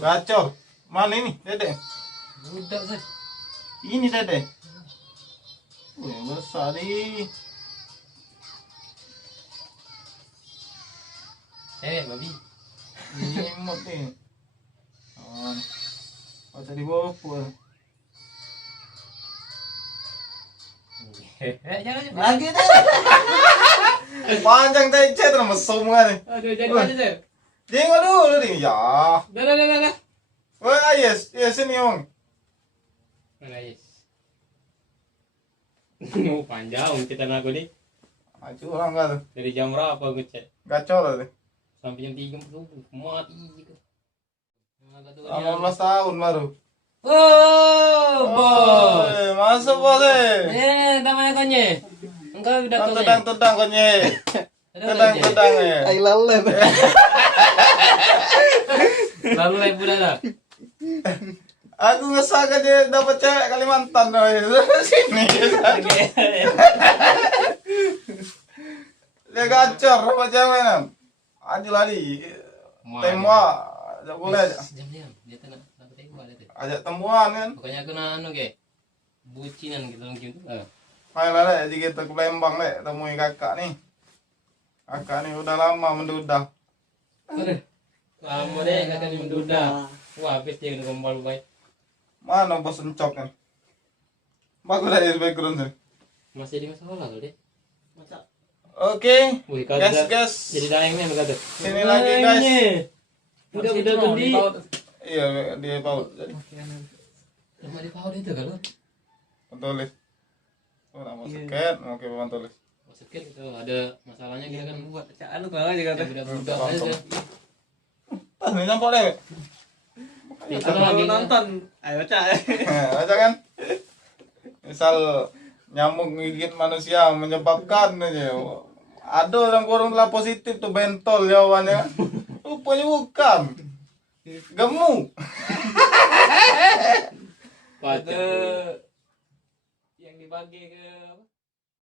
Gacor. Mana ini, Dede? Budak sih. Ini Dede. Wih, besar nih. Cewek babi. Ini imut nih. Baca di bawah. Jangan Lagi deh. Panjang teh cet mesum kan. Aduh, jadi aja sih. Jengol dulu nih ya. Dah. Wah, yes ini Om. Mana yes. Mau panjang kita aku nih. Maju orang kan. Dari jam berapa gue cek? Gacor deh. Sampai jam 3 subuh. Mati gitu. 18 tahun baru. Oh, bos. Masuk bos. Namanya konye. Engkau udah konye. Tendang konye. Tendang ya. Ay lalat. Lalu lebu dah. Aku ngesak aja dapat cewek Kalimantan sini. Dia gacor apa cewek nam? Aju lari. Tembak. Ajak boleh aja. Jam-jam. Dia tak nak tembak dia tu. Ajak temuan kan. Pokoknya aku nak anu ke. Bucinan gitu mungkin tu. Ayolah deh, jadi kita ke Palembang deh, temui kakak nih. Kakak nih udah lama menduda. Kamu deh kakak ni menduda. Wah, habis dia kena gombal baik. Mana bos encok kan? Bagus dari background sih. Masih di masalah tu deh. Oke, Wih, guys. jadi daeng ni kata. Sini lagi guys. Udah tadi. Iya, dia paut. Nama dia paut itu kalau. Tulis. Oh, nama seket, mau ke papan tulis. Sakit itu ada masalahnya kita kan Buat caan lu aja kata. udah budak aja. Ah, ini nampak deh. Itu Kalau lagi nonton, ayo cak. Baca kan? Misal nyamuk gigit manusia menyebabkan aja. Ada orang kurang telah positif tuh bentol jawabannya. Rupanya bukan. Gemuk. Pada Yang dibagi ke